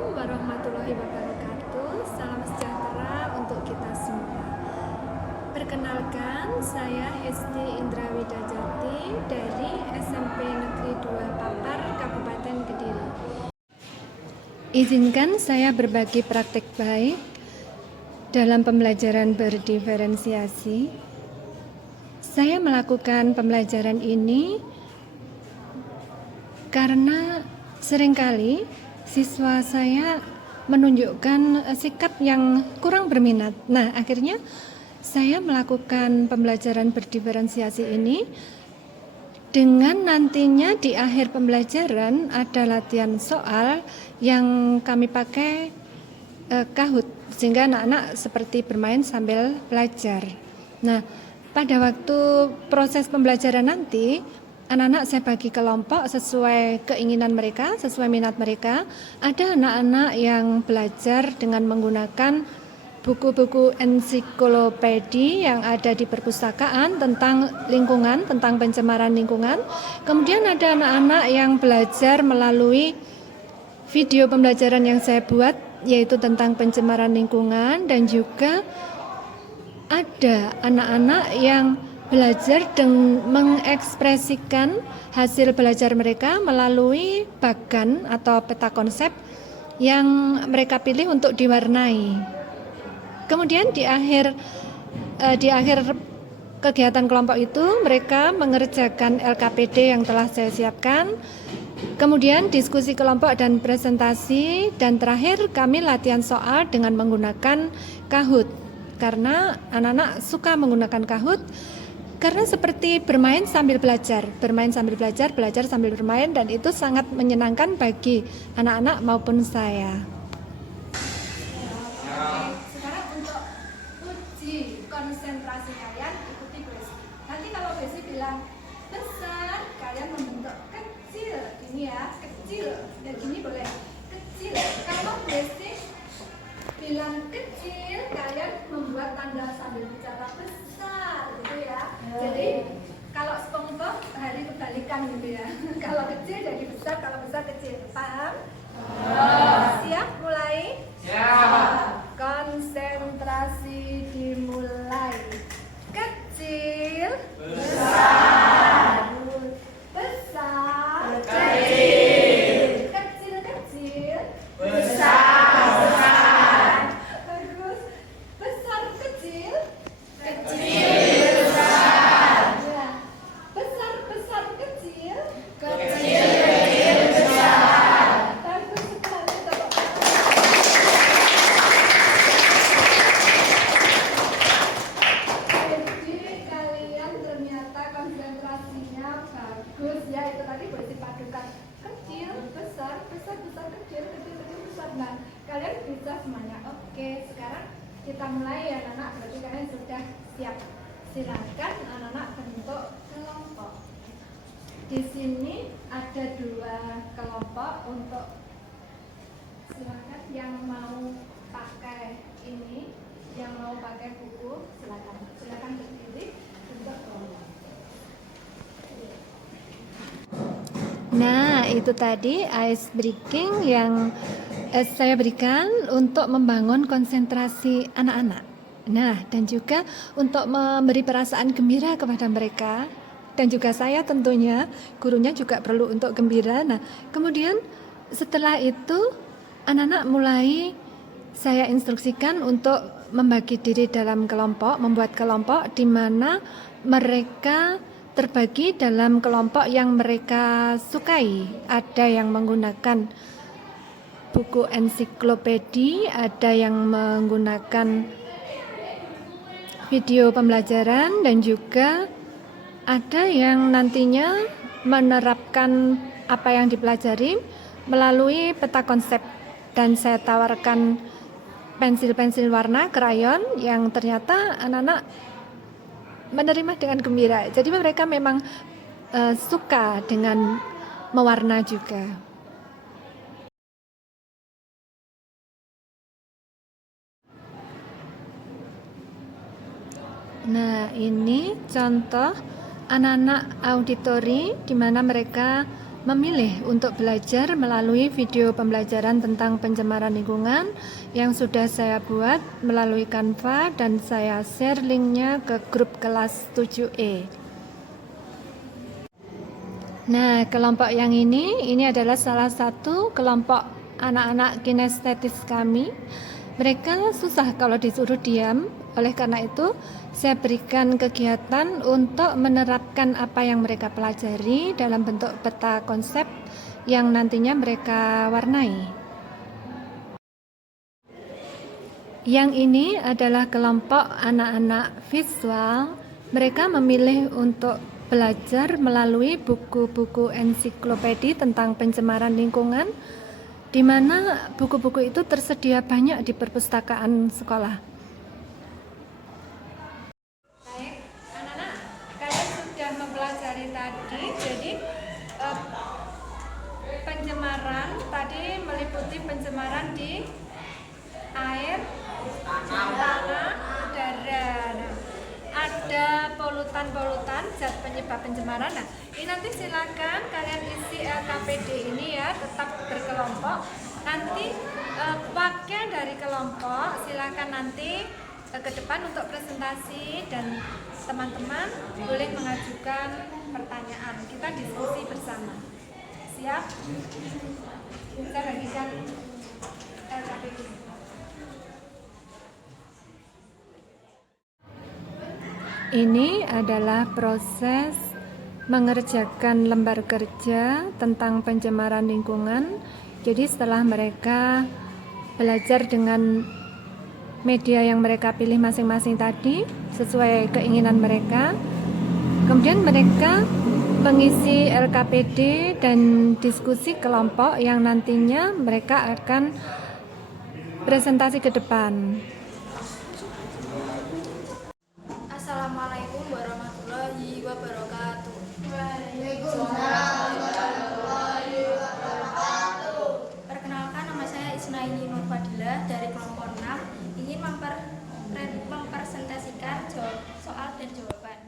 Assalamualaikum warahmatullahi wabarakatuh. Salam sejahtera untuk kita semua. Perkenalkan, saya Hesti Indrawidajati dari SMP Negeri 2 Papar, Kabupaten Kediri. Izinkan saya berbagi praktik baik dalam pembelajaran berdiferensiasi. Saya melakukan pembelajaran ini karena seringkali siswa saya menunjukkan sikap yang kurang berminat. Nah, akhirnya saya melakukan pembelajaran berdiferensiasi ini dengan nantinya di akhir pembelajaran ada latihan soal yang kami pakai Kahoot, sehingga anak-anak seperti bermain sambil belajar. Nah, pada waktu proses pembelajaran nanti, anak-anak saya bagi kelompok sesuai keinginan mereka, sesuai minat mereka. Ada anak-anak yang belajar dengan menggunakan buku-buku ensiklopedi yang ada di perpustakaan tentang lingkungan, tentang pencemaran lingkungan. Kemudian ada anak-anak yang belajar melalui video pembelajaran yang saya buat, yaitu tentang pencemaran lingkungan, dan juga ada anak-anak yang belajar dan mengekspresikan hasil belajar mereka melalui bagan atau peta konsep yang mereka pilih untuk diwarnai. Kemudian di akhir kegiatan kelompok itu mereka mengerjakan LKPD yang telah saya siapkan. Kemudian diskusi kelompok dan presentasi, dan terakhir kami latihan soal dengan menggunakan Kahoot. Karena anak-anak suka menggunakan Kahoot karena seperti bermain sambil belajar, belajar sambil bermain, dan itu sangat menyenangkan bagi anak-anak maupun saya. Sekarang untuk uji konsentrasi kalian, ikuti Besi. Nanti kalau Besi bilang besar, kalian membentuk kecil. Ini ya, kecil. Dan gini boleh kecil. Kalau Besi bilang kecil, kalian membuat tanda sambil bicara besar, gitu ya. Jadi kalau SpongeBob hari kebalikan gitu ya. Kalau kecil jadi besar, kalau besar kecil. Paham? Siap mulai? Siap. Konsentrasi dimulai. Kecil, besar, besar, kecil, kecil, kecil, besar, besar. Bagus. Besar, kecil, kecil, besar. Ya. Besar, besar, kecil, kecil, kecil, besar. Bagus sekali, tepuk tangan. Jadi kalian ternyata konsentrasinya bagus ya. Itu tadi boleh dipadukan kecil, besar, besar, besar, kecil, kecil, kecil, besar. Nah, kalian bisa semuanya. Oke, sekarang kita mulai ya anak-anak. Berarti kalian sudah siap. Silakan anak-anak bentuk kelompok. Di sini ada 2 kelompok untuk, silakan yang mau pakai ini, yang mau pakai buku, silakan berdiri bentuk kelompok. Nah, itu tadi ice breaking yang saya berikan untuk membangun konsentrasi anak-anak. Nah, dan juga untuk memberi perasaan gembira kepada mereka, dan juga saya tentunya, gurunya juga perlu untuk gembira. Nah, kemudian setelah itu anak-anak mulai saya instruksikan untuk membagi diri dalam kelompok, membuat kelompok di mana mereka terbagi dalam kelompok yang mereka sukai. Ada yang menggunakan buku ensiklopedi, ada yang menggunakan video pembelajaran, dan juga ada yang nantinya menerapkan apa yang dipelajari melalui peta konsep. Dan saya tawarkan pensil-pensil warna, krayon, yang ternyata anak-anak menerima dengan gembira. Jadi mereka memang suka dengan mewarna juga. Nah, ini contoh anak-anak auditori di mana mereka memilih untuk belajar melalui video pembelajaran tentang pencemaran lingkungan yang sudah saya buat melalui Canva dan saya share linknya ke grup kelas 7E. Nah, kelompok yang ini adalah salah satu kelompok anak-anak kinestetis kami. Mereka susah kalau disuruh diam, oleh karena itu saya berikan kegiatan untuk menerapkan apa yang mereka pelajari dalam bentuk peta konsep yang nantinya mereka warnai. Yang ini adalah kelompok anak-anak visual. Mereka memilih untuk belajar melalui buku-buku ensiklopedi tentang pencemaran lingkungan, di mana buku-buku itu tersedia banyak di perpustakaan sekolah. Baik, anak-anak, kalian sudah mempelajari tadi, jadi pencemaran tadi meliputi pencemaran di air, tanah, udara. Nah, ada polutan-polutan zat penyebab pencemaran. Nah, ini nanti silakan kalian isi LKPD ini ya, tetap berkelompok. Nanti wakil dari kelompok silakan nanti ke depan untuk presentasi dan teman-teman boleh mengajukan pertanyaan. Kita diskusi bersama. Siap? Saya bagikan LKPD. Ini adalah proses mengerjakan lembar kerja tentang pencemaran lingkungan. Jadi setelah mereka belajar dengan media yang mereka pilih masing-masing tadi sesuai keinginan mereka, kemudian mereka mengisi LKPD dan diskusi kelompok yang nantinya mereka akan presentasi ke depan. Assalamualaikum warahmatullahi wabarakatuh. Perkenalkan, nama saya Isnaini Nur Fadilah dari kelompok 6, ingin mempresentasikan soal dan jawaban.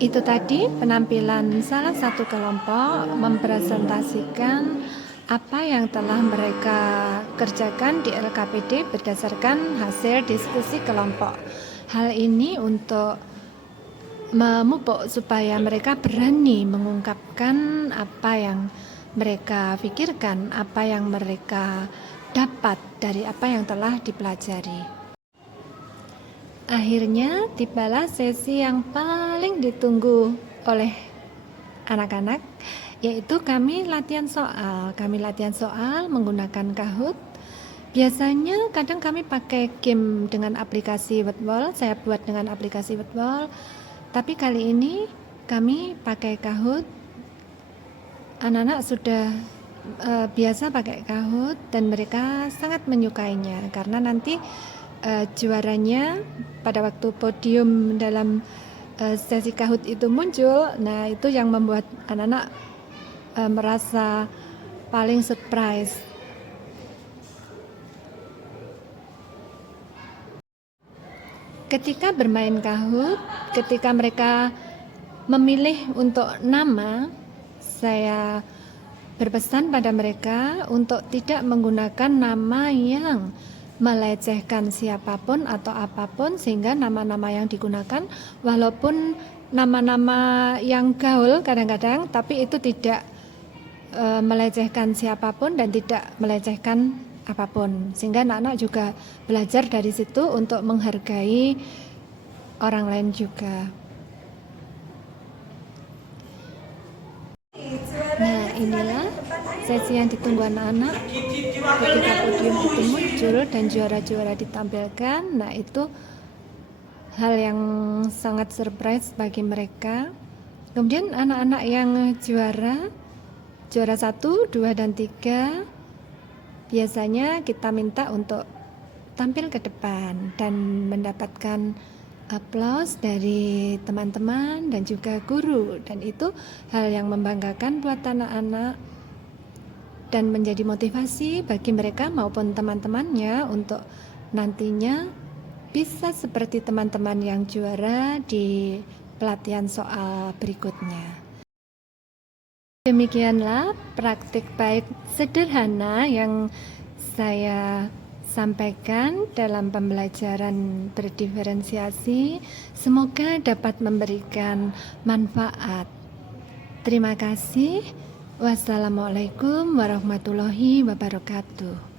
Itu tadi penampilan salah satu kelompok mempresentasikan apa yang telah mereka kerjakan di LKPD berdasarkan hasil diskusi kelompok. Hal ini untuk memupuk supaya mereka berani mengungkapkan apa yang mereka pikirkan, apa yang mereka dapat dari apa yang telah dipelajari. Akhirnya tibalah sesi yang paling ditunggu oleh anak-anak, yaitu kami latihan soal. Kami latihan soal menggunakan Kahoot. Biasanya kadang kami pakai game dengan aplikasi Wordwall. Saya buat dengan aplikasi Wordwall. Tapi kali ini kami pakai Kahoot. Anak-anak sudah biasa pakai Kahoot dan mereka sangat menyukainya karena nanti juaranya pada waktu podium dalam sesi Kahoot itu muncul. Nah, itu yang membuat anak-anak merasa paling surprise. Ketika bermain Kahoot, ketika mereka memilih untuk nama, saya berpesan pada mereka untuk tidak menggunakan nama yang melecehkan siapapun atau apapun, sehingga nama-nama yang digunakan walaupun nama-nama yang gaul kadang-kadang, tapi itu tidak melecehkan siapapun dan tidak melecehkan apapun, sehingga anak-anak juga belajar dari situ untuk menghargai orang lain juga. Nah, inilah sesi yang ditunggu anak-anak ketika podium itu muncul dan juara-juara ditampilkan. Nah, itu hal yang sangat surprise bagi mereka. Kemudian anak-anak yang juara 1, 2, dan 3 biasanya kita minta untuk tampil ke depan dan mendapatkan aplaus dari teman-teman dan juga guru, dan itu hal yang membanggakan buat anak-anak dan menjadi motivasi bagi mereka maupun teman-temannya untuk nantinya bisa seperti teman-teman yang juara di pelatihan soal berikutnya. Demikianlah praktik baik sederhana yang saya sampaikan dalam pembelajaran berdiferensiasi. Semoga dapat memberikan manfaat. Terima kasih. Wassalamualaikum warahmatullahi wabarakatuh.